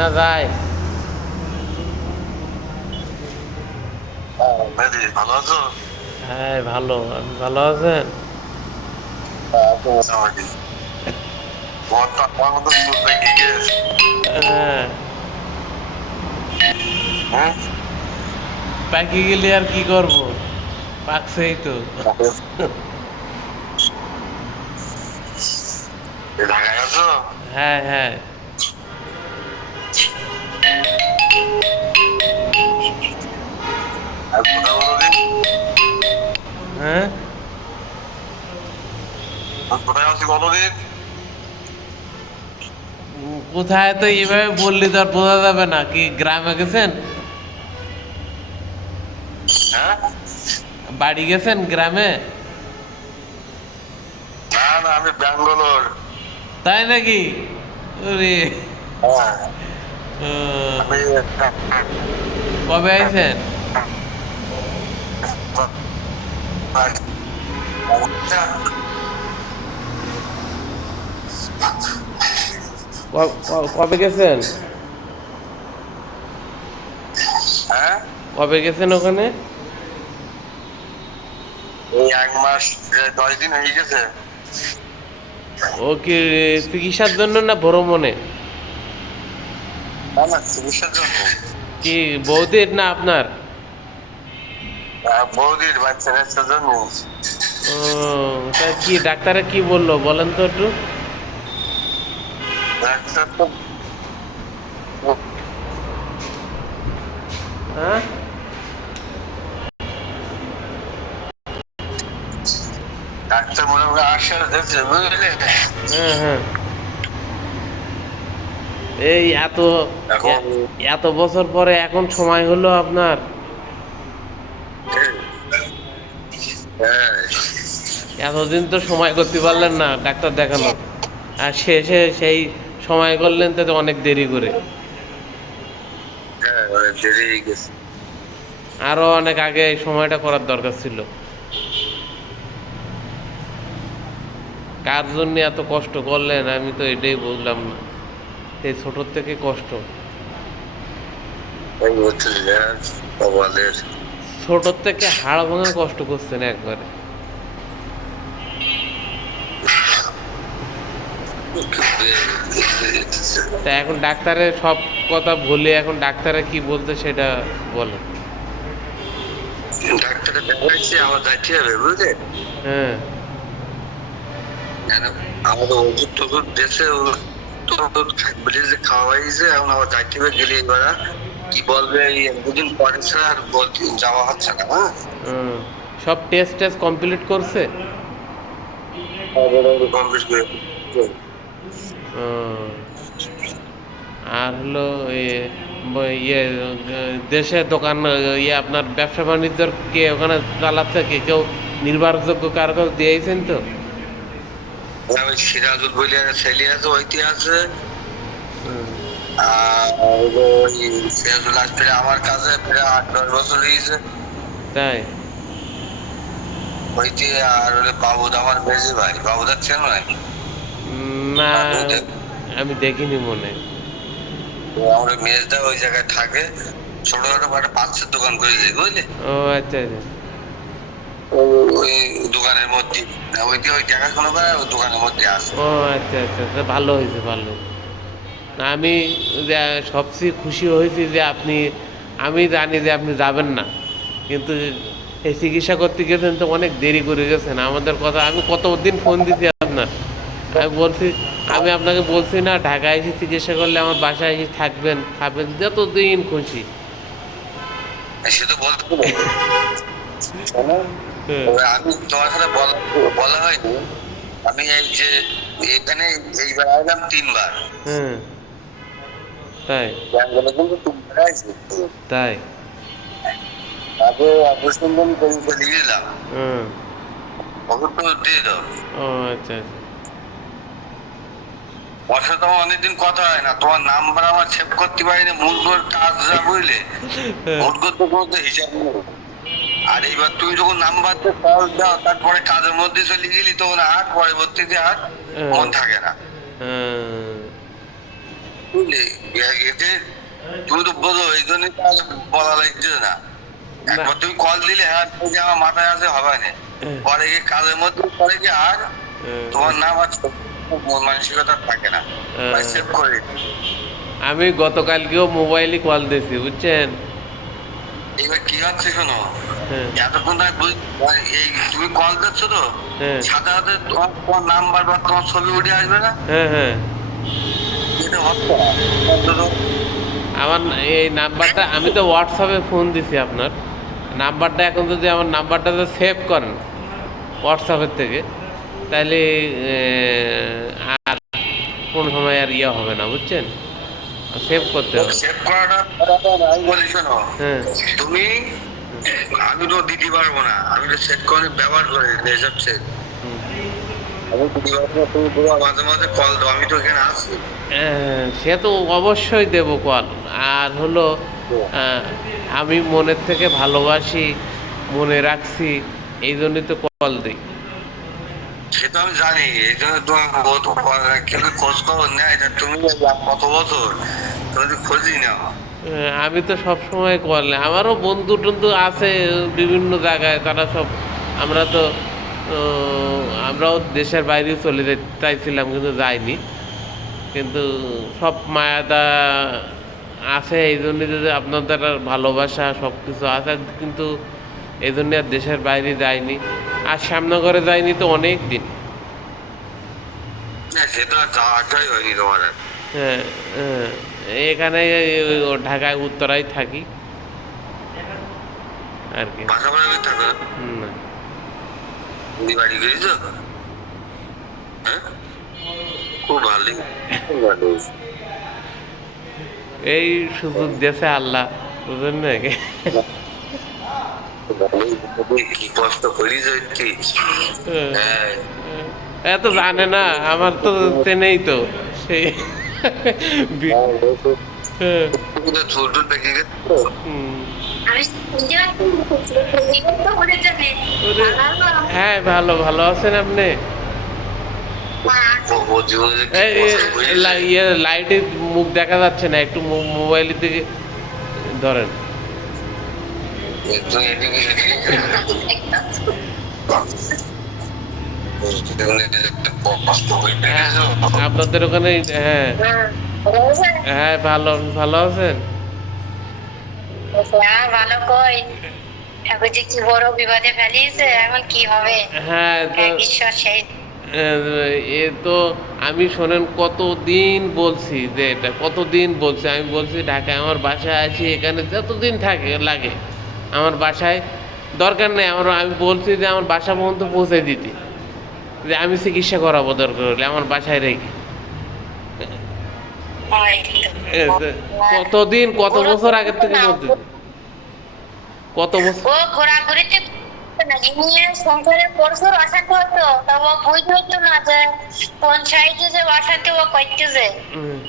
না যায়। মেহেদি ভালো আছো? হ্যাঁ ভালো, আপনি ভালো আছেন? মোটামুটি। তোমার তো আমার মতো চুল পেকে গেছে। হ্যাঁ, হ্যাঁ, পাকি গেলে আর কি করব, পাকছেই তো। ঢাকায় আছো? হ্যাঁ হ্যাঁ। আর কোথায় বলো দিন? হ্যাঁ, কোথায় আছি বলো দিন? কোথায় তো এইভাবে বললি তো আর বোঝা যাবে না। কি গ্রামে গেছেন? হ্যাঁ, বাড়ি গেছেন গ্রামে? না না, আমি ব্যাঙ্গালোর। তাই নাকি? ওরে, হ্যাঁ, আহ, আমি কবে আইছেন? কবে গেছেন? হ্যাঁ, কবে গেছেন ওখানে? এই 1 মাস 10 দিন হয়ে গেছে। ও কি চিকিৎসার জন্য না ভ্রমণে? না না, চিকিৎসার জন্য। কি বৌদির না আপনার? বৌদির বাচ্চা কাচ্চার জন্য। ও, তা কি ডাক্তারে কি বললো বলেন তো একটু। ডাক্তার তো হ্যাঁ ডাক্তার মোটামুটি আশ্বাস দিচ্ছে বুঝলে। হ্যাঁ হ্যাঁ। এই এখন এত বছর পরে এখন সময় হলো আপনার? হ্যাঁ, এতদিন তো সময় করতে পারলেন না ডাক্তার দেখানোর, আর শেষে সেই সময় করলেন তো অনেক দেরি করে। হ্যাঁ, অনেক দেরি হয়ে গেছে। আরো অনেক আগে এই সময়টা করার দরকার ছিল। কার জন্য এত কষ্ট করলেন আমি তো এটাই বুঝলাম না। এই ছোটোর থেকে কষ্ট, এই হচ্ছে কপালের। ছোটোর থেকে হাড় ভাঙা কষ্ট করছেন একবারে। তা এখন ডাক্তারের সব কথা ভুলে এখন ডাক্তারে কি বলতে সেটা বলেন। ডাক্তারে দেখাইছি, আমার যাইতে হবে বুঝলে। হ্যাঁ কেন? আমাদের ওষুধ টষুধ দেশে বলে যে খাওয়াইছে, এখন আবার যাইতে হবে। গেলে এবার কি বলবে, এই দুদিন পরে ছাড়া আর বলতে যাওয়া হচ্ছে না। হ্যাঁ, হুম। সব টেস্ট টেস্ট কমপ্লিট করছে? কমপ্লিট করে হুম। আর হলো ইয়ে দেশে দোকান, ইয়ে আপনার ব্যবসা বাণিজ্য কে ওখানে চালাচ্ছে, কি কেউ নির্ভরযোগ্য কারো কাছে দিয়েছেন তো? ওই সিরাজুল বলে একটা ছেলে আছে, ওইটি আছে। হুম। আর ওই সিরাজুল আজ ফিরে আমার কাছে ফিরে 8-10 বছর হয়েছে। তাই? ওইটি আর ওই বাবুদা, আমার মেজে ভাই, বাবুদার চেন নাকি? না, আমি দেখিনি মনে। আমার মেজদা ওই জায়গায় থাকে। ছোটখাটো একটা পাঁচের দোকান করে দিই বুঝলি। ও আচ্ছা আচ্ছা। ওই দোকানের মধ্যে ওইটি ওই দেখাশোনা করে ওই দোকানের মধ্যে আছে। ও আচ্ছা আচ্ছা, তা ভালো হয়েছে ভালো। আমি সবচেয়ে খুশি হয়েছি যে আপনি, আমি জানি যে আপনি যাবেন না, কিন্তু এই চিকিৎসা করতে গেছেন তো অনেক দেরি করে গেছেন আমাদের কথা। আমি কতদিন ফোন দিছি আপনার, আমি বলছি, আমি আপনাকে বলছি না ঢাকায় এসে চিকিৎসা করলে আমার বাসায় এসে থাকবেন খাবেন যতদিন খুশি। সে তো বলতে হবে। শোনো, হ্যাঁ আমি তোমার সাথে বলা বলা হয়নি। আমি এই যে এখানে এইবার আসলাম 3 বার। হ্যাঁ। তাই? ব্যাঙ্গালোর কিন্তু 3 বার আসছি। তাই? আগে অপারেশন করে চলে গেলাম। হুম। ওষুধ তো দিয়ে দাও। ও আচ্ছা আচ্ছা। ওর সাথে আমার অনেকদিন কথা হয় না, তোমার নাম্বার আমার সেভ করতে পারিনি, মুরগোর কাজ যা বুঝলে। হ্যাঁ মুরগোর তো কোনো তো হিসাব নেই। আর এইবার তুমি যখন নাম্বার কল দাও, তারপরে কাজের মধ্যে চলে গেলি, তখন আর পরবর্তীতে আর হ্যাঁ মন থাকে না। হ্যাঁ। বুঝলি, এতে তুমি তো বোঝো, এই জন্যই তো আর বলা লাগছে না। একবার তুমি কল দিলে হ্যাঁ তুমি যে আমার মাথায় আছে হবে না, পরে গিয়ে কাজের মধ্যে পরে গিয়ে আর তোমার নাম আর মন মানসিকতা থাকে না, সেভ করে দিই। আমি গতকালকেও মোবাইলে কল দিয়েছি বুঝছেন। এবার কি হচ্ছে শোনো, হ্যাঁ এতক্ষণ ধরে এই তুমি কল দিচ্ছ তো, হ্যাঁ সাথে সাথে তোমার নাম্বার বা তোমার ছবি উঠে আসবে না, হ্যাঁ হ্যাঁ এটা হচ্ছে না। অন্তত আমার এই নাম্বারটা আমি তো হোয়াটসঅ্যাপে ফোন দিছি আপনার নাম্বারটা, এখন যদি আমার নাম্বারটা সেভ করেন হোয়াটসঅ্যাপের থেকে, তাহলে আর কোনো সময় আর ইয়ে হবে না বুঝছেন, সেভ করতে হবে। সেভ করাটা আমি বলি শোনো, হ্যাঁ তুমি আমি তো দিতে পারবো না, আমি তো সেট করে ব্যবহার করি এসব সেট, হুম। আমি দিতে পারবো না, তুমি পুরো মাঝে মাঝে কল দাও, আমি তো এখানে আছি। সে তো অবশ্যই দেব কল। আর হলো আমি মনের থেকে ভালোবাসি, মনে রাখছি, এই জন্যই তো কল দিই। সে তো আমি জানি, এই জন্য তোমার কেউ খোঁজ খবর নেয়, তা তুমি কত বছর তুমি তো খোঁজই নাও। আমি তো সব সময় কল নেই। আমারও বন্ধু টন্ধু আছে বিভিন্ন জায়গায়, তারা সব আমরা তো আমরাও দেশের বাইরে চলে যেতে চাইছিলাম কিন্তু যাইনি, কিন্তু সব মায়াদা আছে এই জন্যে, যদি আপনাদের আর ভালোবাসা সব কিছু আছে কিন্তু এই জন্যে আর দেশের বাইরে যাইনি। আর শ্যামনগরে যাইনি তো অনেক দিন। না সেটা চাওয়াটাই হয়নি তোমার আর। হ্যাঁ হ্যাঁ, এখানে ঢাকায় উত্তরায় থাকি আর কি। বাসা বাড়ি থাকো, না, তুমি বাড়ি গেছো? হ্যাঁ, খুব ভালো, খুব ভালো। এই সুযোগ দিয়েছে আল্লাহ, বুঝলেন না কি? কি কষ্ট করি যাচ্ছি। হ্যাঁ, এত জানে না, আমার তো চেনেই তো সেই হ্যাঁ, ছোট দেখে গেছে। হুম। আমি হ্যাঁ ভালো ভালো আছেন আপনি? ও জীবনে যে কি এই কষ্ট করেছে। লাইটে মুখ দেখা যাচ্ছে না, একটু মোবাইলের দিকে ধরেন। তুই এদিকে জীবনে একটা কষ্ট করে হ্যাঁ, গেছো। আপনাদের ওখানে হ্যাঁ হ্যাঁ ভালো ভালো আছেন? ভালো কই, ঠাকুর যে কি বড় বিপদে ফেলিয়েছে, এখন কি হবে? হ্যাঁ তো এক ঈশ্বর সেই। এ তো আমি শোনেন কতদিন বলছি যে এটা, কতদিন বলছি আমি, বলছি ঢাকায় আমার বাসায় আছি, এখানে যতদিন থাকে লাগে আমার বাসায় দরকার নেই আমার, আমি বলছি যে আমার বাসা পর্যন্ত পৌঁছে দিতে, যে আমি চিকিৎসা করাবো দরকার হলে আমার বাসায় রেখে। কতদিন, কত বছর আগের থেকে বলছি, কত বছর। ও ঘোরাঘুরিতে না, নিয়ে সংসারে প্রচুর অশান্তি হতো, তা ও বুঝতে হতো না যে কোন সাইডে যে অশান্তি ও করতেছে।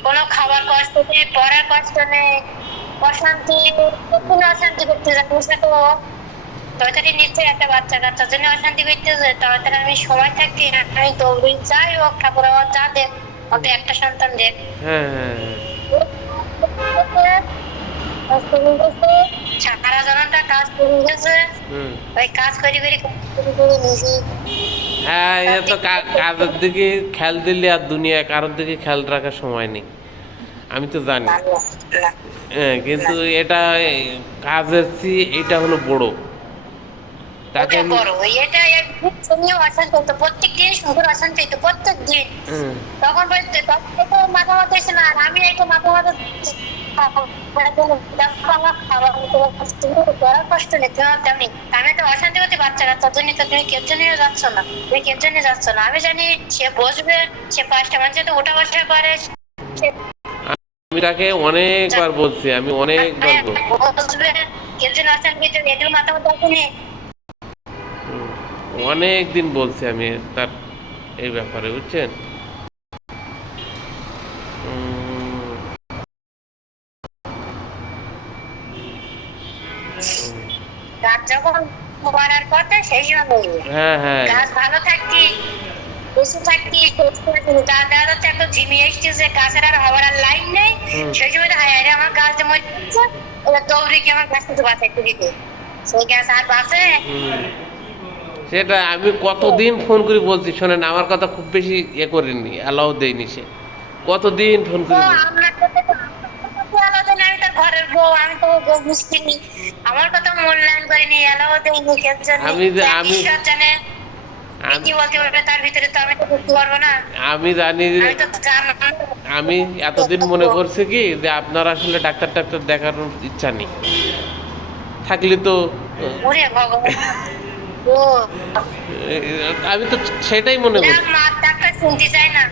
কোনো খাবার কষ্ট নেই, পড়ার কষ্ট নেই, অশান্তি, কোনো অশান্তি করতে যাচ্ছে তো। তাড়াতাড়ি নিশ্চয়ই একটা বাচ্চা কাচ্চার জন্য অশান্তি করতেছে, তাড়াতাড়ি আমি সময় থাকতে আমি দৌড়ি যাই হোক, ঠাকুর আমার যা দেখ, অত একটা সন্তান দেখ। হ্যাঁ হ্যাঁ সারা জনতা কাজ করে গেছে, হুম। ওই কাজ করি করি নিজে। হ্যাঁ এ তো কাজের দিকে খেয়াল দিলে আর দুনিয়ায় কারোর দিকে খেয়াল রাখার সময় নেই, আমি তো জানি। হ্যাঁ কিন্তু এটা কাজের চেয়ে এটা হলো বড়, তাকে আমি বড় এটা একদিন অশান্তি হতো, প্রত্যেক দিন সুন্দর অশান্তি হতো, প্রত্যেক দিন। হুম, তখন বলতে তখন তো মাথা মাথা এসে না, আর আমি একটা মাথা মাথা কষ্ট নেই, তোমার তেমনি। আমি একটা অশান্তি করতে বাচ্চা কাচ্চার জন্য, তো তুমি কেউ জন্য যাচ্ছ না, তুমি কেউ জন্য যাচ্ছ না। আমি জানি সে বসবে, সে 5টা মানুষের তো ওটা বসা করে, আমি তাকে অনেকবার বলছি, আমি অনেকবার বলছি। বসবে, কেউ জন্য অশান্তি করতে এটুকু মাথা মাথা আসেনি। হুম, অনেক দিন বলছি আমি তার এই ব্যাপারে বুঝছেন। উম, গাছ যখন করার কথা সেই সময় বলবে, হ্যাঁ হ্যাঁ গাছ ভালো থাকতি বসে থাকতি দেখা যাচ্ছে একটা ঝিমিয়ে এসছে গাছের আর হওয়ার আর লাইন নেই। সেই সময় হায় হায় আমার গাছ যে মরে যাচ্ছে, ওরা দৌড়ে কি আমার গাছ থেকে বাঁচাইতে দিতে, সেই গাছ আর বাঁচে? সেটা আমি কতদিন ফোন করে বলছি, শোনেন আমার কথা খুব বেশি করিনি, অ্যালাউ দেয়নি সে, কতদিন ফোন করে বলছি। আমার কথা তো আলাদা না, আমি তার ঘরের বউ, আমি তো বউ বুঝছিনি, আমার কথা মূল্যায়ন করিনি, এলাও দেয়নি। কেন জানে ঈশ্বর জানে কি বলতে পারবে, তার ভিতরে তো আমি তো বুঝতে পারবো না। আমি জানি যে আমি তো জানি, আমি এতদিন মনে করছি কি যে আপনার আসলে ডাক্তার দেখানোর ইচ্ছা নেই, থাকলে তো ওরে ভগবান, ও আমি তো সেটাই মনে করছি। মার ডাক্তার শুনতে চায় না,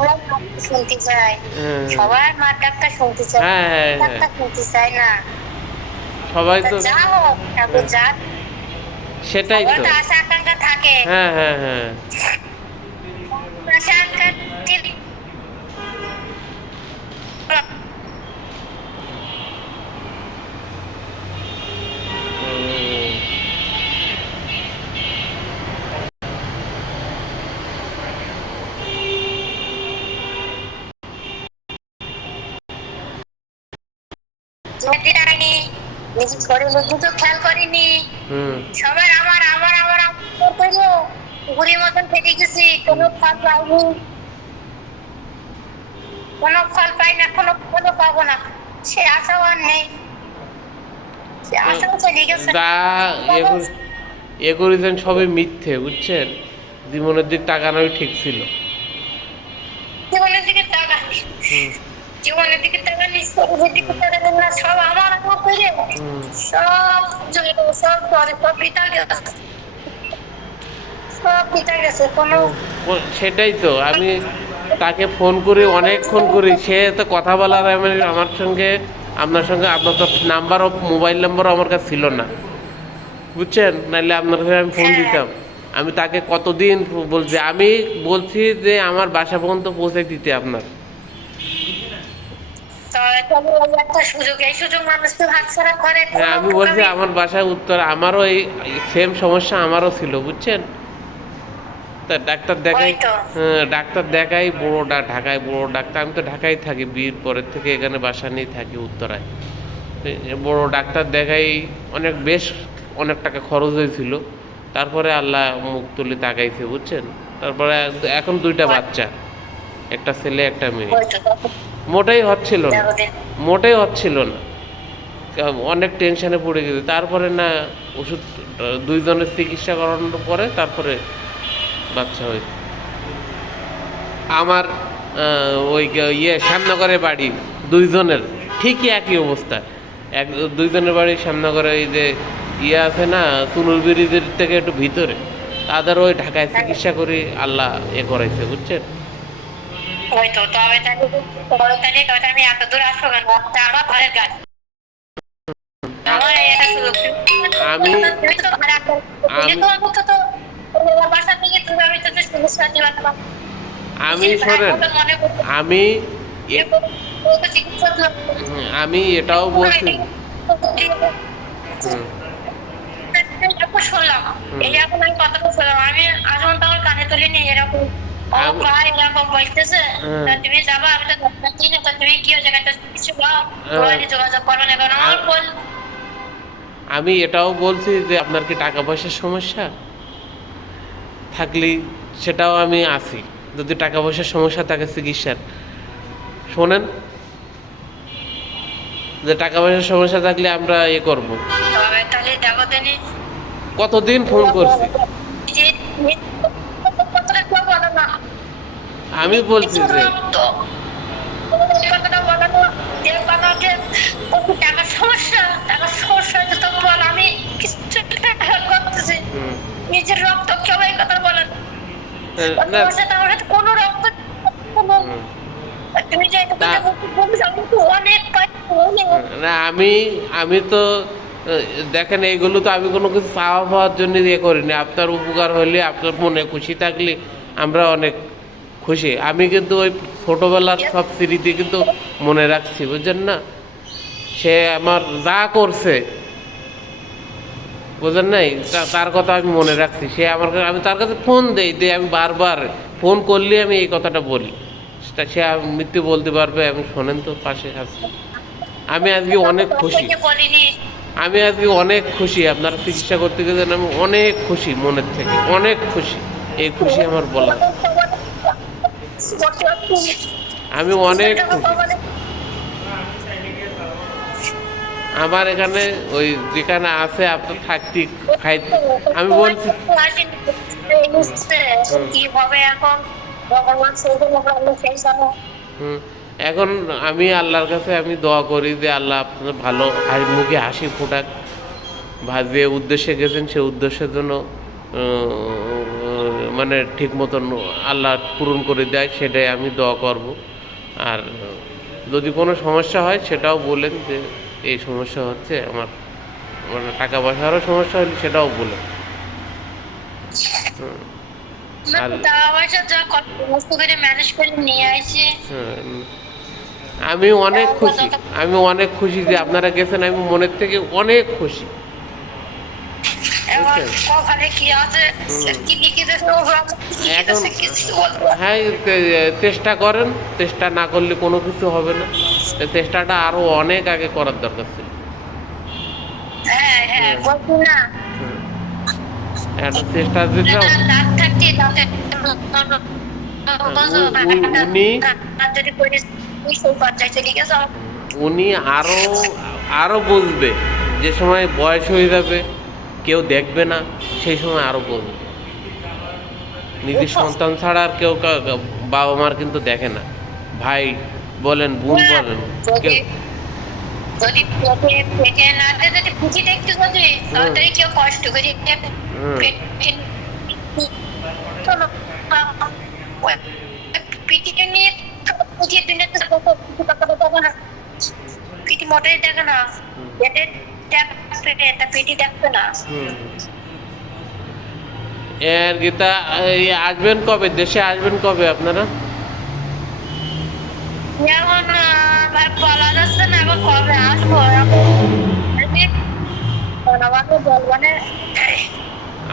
ওরা মার শুনতে চায়, সবাই মার ডাক্তার শুনতে চায়, হ্যাঁ হ্যাঁ হ্যাঁ, ডাক্তার শুনতে চায় না। সবাই তো যাও তারপর যা, সেটাই তো, আশা আকাঙ্ক্ষা থাকে, হ্যাঁ হ্যাঁ হ্যাঁ। আশা আকাঙ্ক্ষা নিজের ঘরের মধ্যে তো খেয়াল করিনি, সবার আমার আমার আমার ঘুরির মতন ফেটে গেছি, কোনো ফল পাইনি, কোনো ফল পাই না, কোনো ফলও পাবো না, সে আশাও আর নেই, সে আশাও চলে গেছে। যা এ করেছেন সবই মিথ্যে, বুঝছেন, জীবনের দিক তাকানোই ঠিক ছিল। জীবনের দিকে টাকা, জীবনের দিকে টাকা নিশ্চয়ের দিকে টাকা না, সব আমার আমার করে সব সব করে, সব পিতা গেছে, সব পিতা গেছে, কোনো সেটাই তো, আমি তাকে ফোন করি, অনেকক্ষণ করি, সে তো কথা বলার আমার সঙ্গে, আপনার সঙ্গে, আপনার তো নাম্বারও মোবাইল নাম্বারও আমার কাছে ছিল না, বুঝছেন, নাহলে আপনার কাছে আমি ফোন দিতাম। আমি তাকে কতদিন বলছি, আমি বলছি যে আমার বাসা পর্যন্ত পৌঁছে দিতে আপনার। একটা সুযোগ, এই সুযোগ মানুষ তো হাতছাড়া করে। হ্যাঁ আমি বলছি আমার বাসায় উত্তর, আমারও এই সেম সমস্যা আমারও ছিল, বুঝছেন, তা ডাক্তার দেখাই, হ্যাঁ ডাক্তার দেখাই ঢাকায় বড় ডাক্তার, আমি তো ঢাকায় থাকি, বিয়ের পরের থেকে এখানে বাসা নিয়ে থাকি উত্তরায়, বড় ডাক্তার দেখাই, অনেক টাকা খরচ হয়েছিল, তারপরে আল্লাহ মুখ তুলে তাকাইছে, বুঝছেন, তারপরে এখন 2টা বাচ্চা, একটা ছেলে একটা মেয়ে, মোটেই হচ্ছিল না, মোটেই হচ্ছিল না, অনেক টেনশনে পড়ে গেছে, তারপরে না ওষুধ 2 জনের চিকিৎসা করানোর পরে তারপরে বাচ্চা হয়েছে। আমার ওই শ্যামনগরে বাড়ি, 2 জনের ঠিকই একই অবস্থা, 2 জনের বাড়ি শ্যামনগরে, এই যে আছে না তুনুর ব্রিজের থেকে একটু ভিতরে, তাদের ওই ঢাকায় চিকিৎসা করে আল্লাহ করাইছে, বুঝছেন। আমি এত দূর আসবো কেন, আমার ঘরের গাছ, আমি এটাও বলছি, শুনলাম এই এখন আমি কথাটা শুনলাম, আমি আজমন তো আমার কানে তুলিনি, এরকম এরকম বলতেছে, তুমি যাবা, আমি তো চিনি না, তুমি কি জায়গাটা কিছু যোগাযোগ করো না, কারণ আমার বল। আমি এটাও বলছি যে আপনার কি টাকা পয়সার সমস্যা থাকলে সেটাও আমি আছি, যদি টাকা পয়সার সমস্যা থাকে চিকিৎসার, শোনেন, যে টাকা পয়সার সমস্যা থাকলে আমরা করবো। কতদিন ফোন করছি, আমি বলছি যে টাকার সমস্যা, তো বল, আমি করতেছি, নিজের রক্ত সবাই কথা বলেন, কোনো রক্ত তুমি যে অনেক না, আমি তো দেখেন এইগুলো তো আমি কোনো কিছু চাওয়া পাওয়ার জন্য করিনি, আপনার উপকার হলে, আপনার মনে খুশি থাকলে আমরা অনেক খুশি। আমি কিন্তু ওই ছোটোবেলার সব স্মৃতি কিন্তু মনে রাখছি, বুঝছেন না, সে আমার যা করছে, বুঝলেন নাই, তার কথা আমি মনে রাখছি, সে আমার, আমি তার কাছে ফোন দেই, আমি বারবার ফোন করলে আমি এই কথাটা বলি, সে মৃত্যু বলতে পারবে, আমি শোনেন তো পাশে আছি। আমি আজকে অনেক খুশি, বলিনি। আমি আজকে অনেক খুশি। আপনারা চিকিৎসা করতে গেছেন, আমি অনেক খুশি, মনের থেকে অনেক খুশি। এই খুশি আমার বলা, আমি অনেক খুশি। আমার এখানে ওই যেখানে আছে আপনার থাকতে খাইতে, আমি বলছি কিভাবে এখন ভগবান সেই জানো। হুম, এখন আমি আল্লাহর কাছে আমি দোয়া করি যে আল্লাহ আপনার ভালো মুখে হাসি ফোটাক, বা যে উদ্দেশ্যে গেছেন সে উদ্দেশ্যের জন্য মানে ঠিক মতন আল্লাহ পূরণ করে দেয়, সেটাই আমি দোয়া করব। আর যদি কোনো সমস্যা হয় সেটাও বলেন যে এই সমস্যা হচ্ছে আমার, মানে টাকা পয়সারও সমস্যা হলে সেটাও বলেন। আর টাকা পয়সা যা কষ্ট করে ম্যানেজ করে নিয়ে আসি। আমি অনেক খুশি, আমি অনেক খুশি যে আপনারা গেছেন, আমি মনের থেকে অনেক খুশি। এখন ওখানে কি আছে কি লিখিতে এখন হ্যাঁ, চেষ্টা করেন, চেষ্টা না করলে কোনো কিছু হবে না। চেষ্টাটা আরো অনেক আগে করার দরকার ছিল। হ্যাঁ হ্যাঁ বলছি না একটা চেষ্টা যেটা দাঁত থাকতে উনি ঠিক আছে। উনি আরো আরো বুঝবে, যে সময় বয়স হয়ে যাবে কেউ দেখবে না, সেই সময় আরো বুঝবে। নিজের সন্তান ছাড়া আর কেউ বাবা মার কিন্তু দেখে না, ভাই বলেন বোন বলেন কেউ। যদি পেটে না যদি বুঝি দেখতে যদি তাড়াতাড়ি কেউ কষ্ট করি পিটিকে নিয়ে বুঝিয়ে দিনে পিটি মোটেই দেখে না, পেটে পেটি দেখবে না। এর গীতা আসবেন কবে, দেশে আসবেন কবে আপনারা? যেমন বলা যাচ্ছে না এখন কবে আসবো,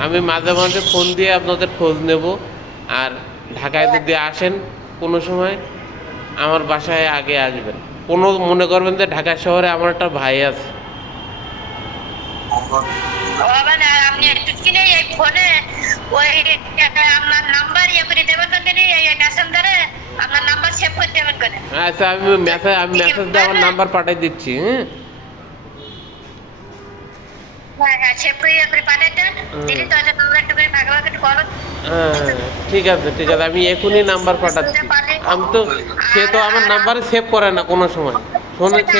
আমি মাঝে মাঝে ফোন দিয়ে আপনাদের খোঁজ নেব। আর ঢাকায় যদি আসেন কোনো সময়, আমার বাসায় আগে আসবেন। কোনো মনে করবেন যে ঢাকা শহরে আমার একটা ভাই আছে। আপনি একটু কিনে এই ফোনে ওই আপনার নাম্বার ইয়ে করে দেবেন মেসেঞ্জারে আপনার নাম্বার সেভ করে দেবেন কেন। আচ্ছা, আমি মেসেজ দিয়ে আমার নাম্বার পাঠিয়ে দিচ্ছি। হ্যাঁ সেভ করে ইয়ে করে পাঠিয়ে দেন, দিদি তো নাম্বার একটু করে ভাগাভাগি একটু করো। ঠিক আছে ঠিক আছে, আমি এখনই নাম্বার পাঠাচ্ছি। আমি তো, সে তো আমার নাম্বারে সেভ করে না কোনো সময়, শোনে সে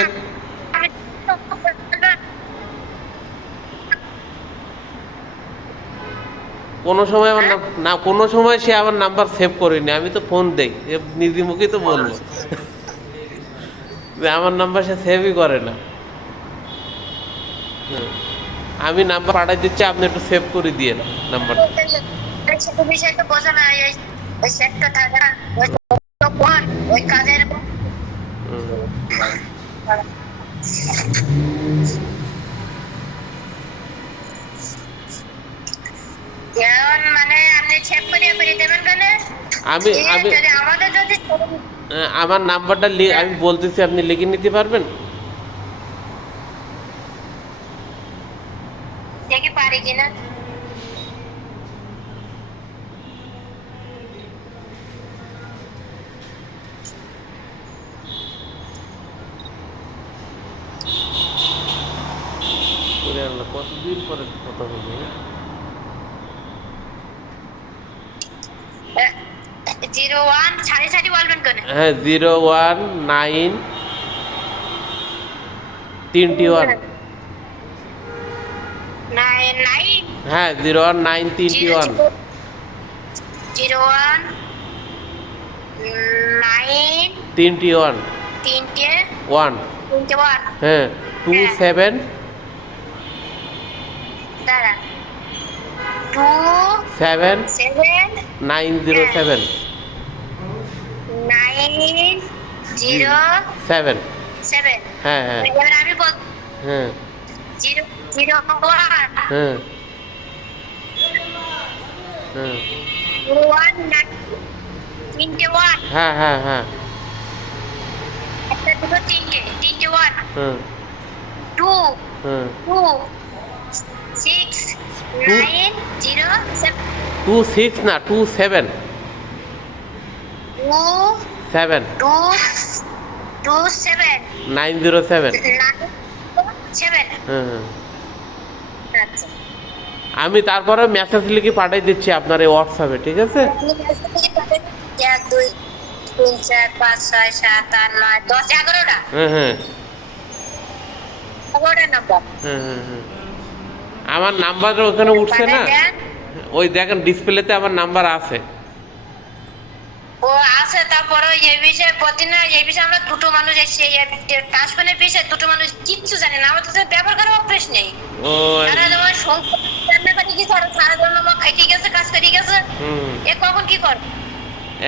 কোনো সময় আমার না, কোনো সময় সে আমার নাম্বার সেভ করেনি। আমি তো ফোন দেই, নিজে মুখেই তো বলবো যে আমার নাম্বার সে সেভই করে না। আমি নাম্বার পাঠাই দিচ্ছি, আপনি একটু সেভ করে দিয়ে নাম্বারটা। বিষয়টা বোঝা না, ওই সেটটা থাকে না ওই কাজের মানে আপনি সেভ করে দেবেন কেন। আমি আমাদের যদি আমার নাম্বারটা আমি বলতেছি, আপনি লিখে নিতে পারবেন? দেখি পারি কিনা। কতদিন পরে কথা বলবো? 01 সাড়ে সাড়ে বলবেন কেন। হ্যাঁ 0193 1 হ্যাঁ 0193 01 1 হ্যাঁ 27 দাঁড়ান 907 7 হ্যাঁ হ্যাঁ এবার আমি বল হ্যাঁ 01 হ্যাঁ হ্যাঁ 1 তিনটে ওয়ান, হ্যাঁ হ্যাঁ হ্যাঁ একটা দুটো তিনটে ওয়ান, হুম 2 হুম 2 6 9 0 7 26 না 27 2 7 2 2 7 907 7। হুম হুম। আচ্ছা, আমি তারপরে মেসেজ লিখে পাঠিয়ে দিচ্ছি আপনার এই হোয়াটসঅ্যাপে, ঠিক আছে? 1 2 3 4 5 6 7 8 9 10 11টা হ্যাঁ হ্যাঁ 11টা নাম্বার হ্যাঁ হ্যাঁ হ্যাঁ। আমার নাম্বার ওখানে উঠছে না, ওই দেখেন ডিসপ্লেতে আমার নাম্বার আছে। ও আছে। তারপরে এই বিষয়ে প্রতিদিন এই বিষয়ে আমরা দুটো মানুষ এসে ট্রান্সফারের বিষয়ে দুটো মানুষ কিচ্ছু জানে না, আমাদের সাথে ব্যবহার করার অভ্যেস নেই। ও তারা যেমন সংসার রান্না করে গেছে আর সারা জন্য আমার খাইতে গেছে, কাজ করে গেছে, হুম। এ কখন কি করে?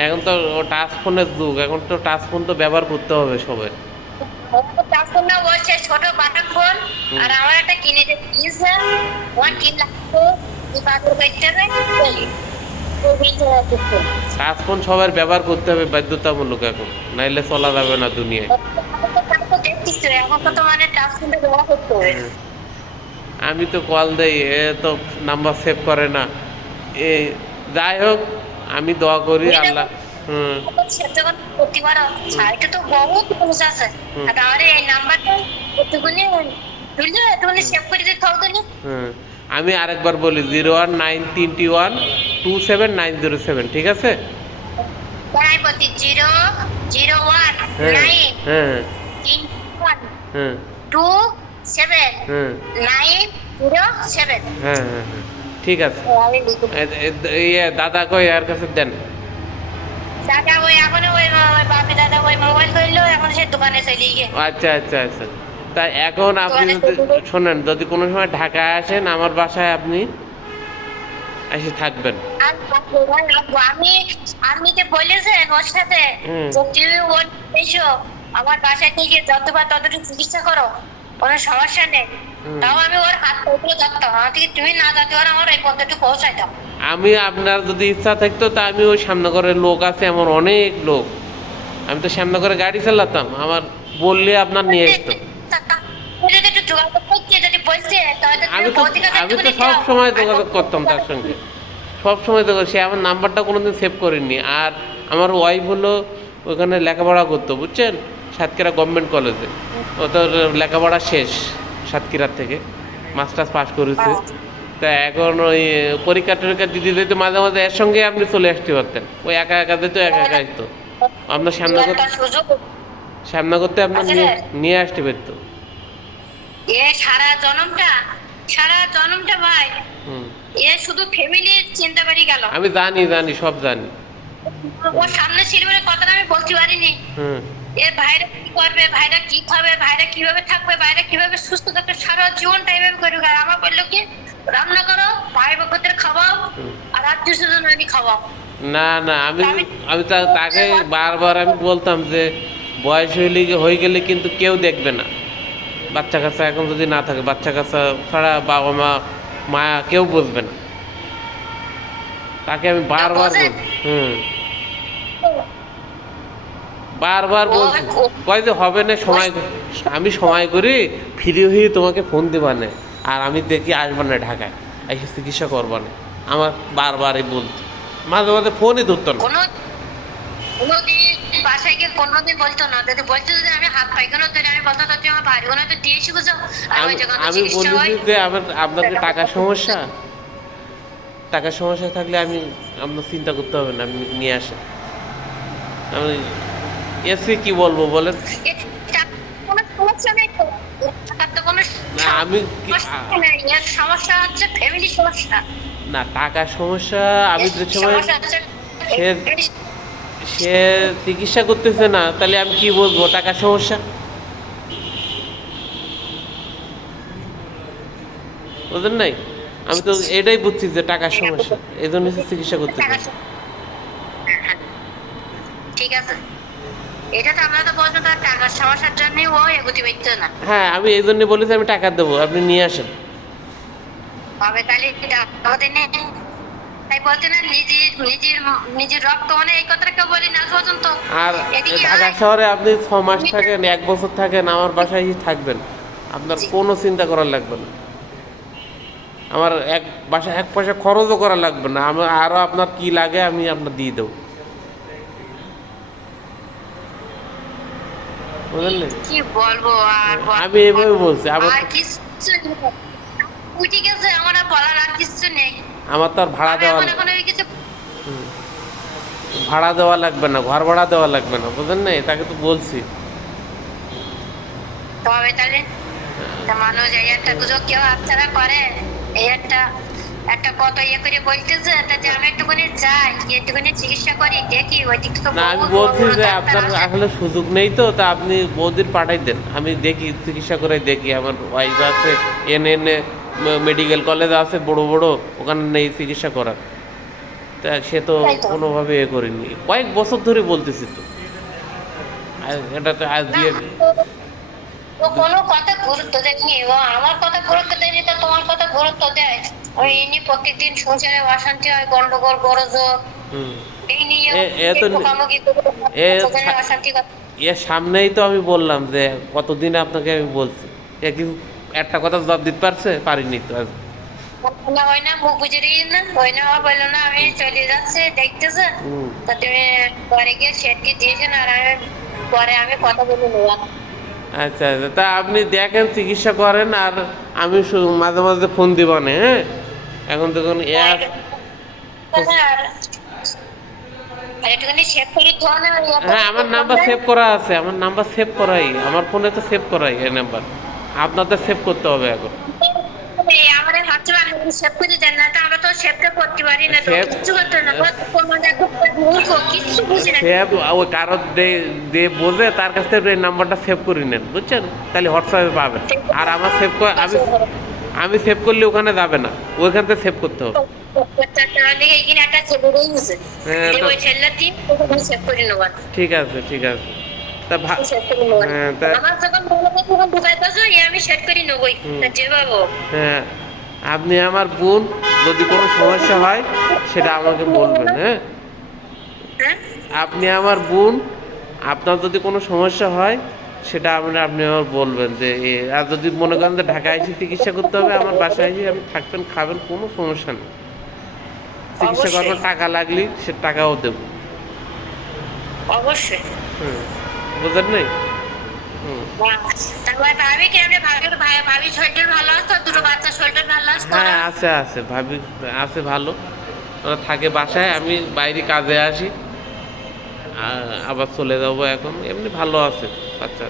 এখন তো টাচ ফোনের যুগ, এখন তো টাচ ফোন তো ব্যবহার করতে হবে সবাই। ট্রান্সফার না বলছে ছোট বাটন ফোন, আর আমার একটা কিনে দিয়েছে ওয়ান কিন লাগতো এই বাজার বাইতে বলি তো বিল টাচ ফোন সবার ব্যবহার করতে হবে বাধ্যতামূলক এখন, নাইলে চলা যাবে না দুনিয়ায়। দেখছিস তো এখন তো মানে ট্রান্সফারটা ব্যবহার করতে হবে। আমি তো কল দেই, এ তো নাম্বার সেভ করে না। এ যাই হোক, আমি দোয়া করি আল্লাহ। হুম যখন প্রতিবার সাইটে তো বহুত মানুষ আছে, আর আমার এই নাম্বারটা কতগুলি তুললে তুমি সেভ করে দিতে হবে না। হুম। আমি আরেকবার বলি 01931279007, ঠিক আছে? তাই বলছি 0 0 1 হ্যাঁ 9 হ্যাঁ 3 1 হ্যাঁ 2 7 হ্যাঁ 9 0 7। হ্যাঁ হ্যাঁ হ্যাঁ ঠিক আছে। আমি লিখে ইয়ে দাদা কই আর কাছে দেন। দাদা ওই এখন ওই বাপি দাদা ওই মোবাইল ধরলো, এখন সে দোকানে চলে গিয়ে। আচ্ছা আচ্ছা আচ্ছা। তা এখন আপনি যদি শোনেন, যদি কোনো সময় ঢাকায় আসেন আমার বাসায় আপনি এসে থাকবেন। আর ভাই আমি আপনি যে বলেছেন ওর সাথে যে তুমি ওর এসো আমার বাসায় থেকে যতবার ততটুকু চিকিৎসা করো, কোনো সমস্যা নেই। তাও আমি ওর হাত পৌঁছে ধরতাম, আমার থেকে তুমি না যাতে ওর আমার এই পদ্ধতি পৌঁছাইতাম। আমি আপনার যদি ইচ্ছা থাকতো তা আমি ওই সামনে করে লোক আছে আমার অনেক লোক, আমি তো সামনে করে গাড়ি চালাতাম, আমার বললে আপনার নিয়ে আসতো। তুমি যদি একটু যোগাযোগ করতে যদি বলছে তাহলে আমি তো সব সময় যোগাযোগ করতাম তার সঙ্গে, সব সময় তো। সে আমার নাম্বারটা কোনোদিন সেভ করেনি। আর আমার ওয়াইফ হলো ওখানে লেখাপড়া করতো, বুঝছেন, সাতক্ষীরা গভর্নমেন্ট কলেজে। ও তো লেখাপড়া শেষ সাতক্ষীরার থেকে, মাস্টার্স পাস করেছে। তা এখন ওই পরীক্ষা টরীক্ষা দিতে দিতে মাঝে মাঝে এর সঙ্গে আপনি চলে আসতে পারতেন। ওই একা একা দিত, একা একা আসতো। আপনার সামনা করতে আপনার নিয়ে আসতে পারতো। এ সারা জনমটা ভাই হুম। এ শুধু ফ্যামিলির চিন্তা বাড়ি গেল। আমি জানি জানি সব জানি। ওর সামনে ছিল বলে কথাটা আমি বলতে পারিনি। হুম এর ভাইরা কি করবে, ভাইরা কি খাবে, ভাইরা কিভাবে থাকবে, ভাইরা কিভাবে সুস্থ থাকবে, সারা জীবনটা এইভাবে করবে। আর আমার বললো কি রান্না করো, ভাই বকদের খাওয়াও, আর আত্মীয় স্বজন আমি খাওয়াও। না না, আমি তাকে বারবার আমি বলতাম যে বয়স হয়ে গেলে কিন্তু কেউ দেখবে না। বাচ্চা কাচ্চা এখন যদি না থাকে, বাচ্চা কাচ্চা ছাড়া বাবা মা মায়া কেউ বুঝবে না। তাকে আমি বারবার বলছি। বারবার বলছি, কয় যে হবে না, আমি সময় করি ফ্রি হয়ে তোমাকে ফোন দেবা না, আর আমি দেখি আসবা না ঢাকায়, এসে চিকিৎসা করবা না। আমার বারবারই বলতো, মাঝে মাঝে ফোনই ধরতো না। কোনোদিন বাসায় গিয়ে কোনোদিন বলতো না। যদি বলতো যে আমি হাত পাইখানা তৈরি, আমি বলতো তুই আমার ভাইগুলো তো দিয়ে শিখেছো। আমি বলেছি যে আপনাদের টাকার সমস্যা থাকলে আপনার চিন্তা করতে হবে না, আপনি নিয়ে আসেন। আমি এসে কি বলবো বলেন? সমস্যা হচ্ছে ফ্যামিলি সমস্যা, না টাকার সমস্যা। আমি যে সময় সে চিকিৎসা করতেছে না, তাহলে আমি কি বলবো টাকার সমস্যা? বুঝলেন নাই? আমি তো এটাই বুঝছি যে টাকার সমস্যা, এই জন্য চিকিৎসা করতেছে। ঠিক আছে, এটা তো আমরা তো বলছো তার টাকার সমস্যার জন্যই ও এগোতে পারতো না। হ্যাঁ, আমি এই জন্য বলেছি আমি টাকা দেবো, আপনি নিয়ে আসেন। হবে তাহলে আমাদের নেই। তাই বলতে না নিজের রক্ত মানে এই কথাটা কেউ বলি না আজ পর্যন্ত। আর এদিকে ঢাকা আয়। শহরে আপনি 6 মাস থাকেন, 1 বছর থাকেন, আমার বাসায় থাকবেন, আপনার কোনো চিন্তা করার লাগবে না। আমার বাসায় 1 পয়সা খরচও করা লাগবে না। আমার আরও আপনার কি লাগে আমি আপনার দিয়ে দেবো, বুঝলেন? কি বলবো আর আমি এভাবে বলছি, আমার আর কিছু নেই। উঠে গেছে, আমার আর বলার আর কিছু নেই। আমার তো আর ভাড়া আমি দেওয়া এখন ওই কিছু হুম। ভাড়া দেওয়া লাগবে না, ঘর ভাড়া দেওয়া লাগবে না, বুঝলেন না? তাকে তো বলছি। তবে তাহলে তা মানুষ এই একটা গুজব কেউ হাতছাড়া করে, এই একটা একটা কত ইয়ে করে বলতেছে, তাতে আমি একটুখানি যাই, গিয়ে একটুখানি চিকিৎসা করি, দেখি ওই দিক থেকে না, আমি বহুত বলছি বড় যে ডাক্তার আপনার আছে। আসলে সুযোগ নেই, তো তা আপনি বৌদির পাঠাই দেন, আমি দেখি, চিকিৎসা করে দেখি। আমার ওয়াইফ আছে, এনে মেডিকেল কলেজ আছে বড় বড়, ওখানে নেই চিকিৎসা করার। তা সে তো তাই তো। কোনোভাবে এ করেনি, কয়েক বছর ধরে বলতেছি তো। আর এটা তো আজ না, দিয়ে ও কোনো কথা গুরুত্ব দেয়নি, ও আমার কথা গুরুত্ব দেয়নি তো তোমার কথা গুরুত্ব দেয়। ওই নিয়ে প্রত্যেকদিন সংসারে অশান্তি হয়, গন্ডগোল গড়জোর, হুম। এই নিয়ে এ তো মুখামুখি করে এ ওখানে অশান্তি করে। এর সামনেই তো আমি বললাম যে কতদিন আপনাকে আমি বলছি, এ কি একটা কথা জবাব দিতে পারছে? পারিনি তো আজ। না হয় না, মুখ বুঝে দিই না, হয় না, আমার বললো না আমি চলে যাচ্ছে দেখতেছে, হুম। তা তুমি পরে গিয়ে সেটকে দিয়েছেন, আর আমি পরে আমি কথা বলে নেওয়া। আচ্ছা আচ্ছা, তা আপনি দেখেন, চিকিৎসা করেন, আর আমি মাঝে মাঝে ফোন দিবানে, হ্যাঁ? এখন দেখুন আর একটুখানি সেভ করে দাও না, ওই হ্যাঁ, আমার নাম্বার সেভ করা আছে, আমার নাম্বার সেভ করাই, আমার ফোনে তো সেভ করাই এই নাম্বার। আপনাদের সেভ করতে হবে এখন। আমাদের হাতে সেভ করে দেন না, তা আমরা তো সেভটা করতে পারি না, তো Save- কিছু করতে না, কিছু বুঝি না। সেভ ওই কারো দিয়ে বোঝে, তার কাছ থেকে এই নাম্বারটা সেভ করে নেন, বুঝছেন? তাহলে হোয়াটসঅ্যাপে পাবেন। আর আমার সেভ আমি সেভ করলে ওখানে যাবে না, ওইখান থেকে সেভ করতে হবে। তাহলে এইখানে একটা ছেলে রয়েছে, হ্যাঁ, তো ওই ছেলেটা দিয়ে সেভ করে নেবো। ঠিক আছে, ঠিক আছে। তা সেভ করে নেবো। হ্যাঁ, তা আমার যখন মনে হয় তখন ঢুকাইতেছো, আমি সেট করে নেবোই, যে বাবু। হ্যাঁ, আপনি আমার বোন, যদি কোনো সমস্যা হয় সেটা আমাকে বলবেন, হ্যাঁ? হ্যাঁ, আপনি আমার বোন, আপনার যদি কোনো সমস্যা হয় সেটা আপনি আমার বলবেন যে আর যদি মনে করেন যে ঢাকায় এসে চিকিৎসা করতে হবে, আমার বাসায় এসে আমি থাকবেন, খাবেন, কোনো সমস্যা নেই। চিকিৎসা অবশ্যই। করবার টাকা লাগলে সে টাকাও দেবো। অবশ্যই। হুম, বুঝলেন নাই? হুম। তারপরে ভাবি কেমনে, ভাবি শরীরটা ভালো আছে তো, দুটো বাচ্চা শরীরটা ভালো আছে তো? হ্যাঁ, আছে আছে, ভাবি আছে ভালো, ওরা থাকে বাসায়, আমি বাইরে কাজে আসি, আবার চলে যাবো এখন, এমনি ভালো আছে বাচ্চা।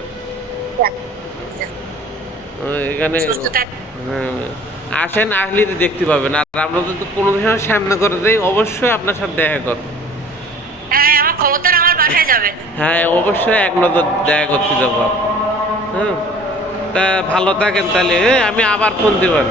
এখানে সুস্থ থাক। হ্যাঁ, আসেন, আসলে তো দেখতে পাবেন। আর আমরা যদি কোনো সময় সামনে করে দেই, অবশ্যই আপনার সাথে দেখা করবো। হ্যাঁ, আমার খবর তো আমার বাসায় যাবে। হ্যাঁ, অবশ্যই এক নজর দেখা করতে যাবো। হ্যাঁ, তা ভালো থাকেন তাহলে, হ্যাঁ? আমি আবার ফোন দেবেন।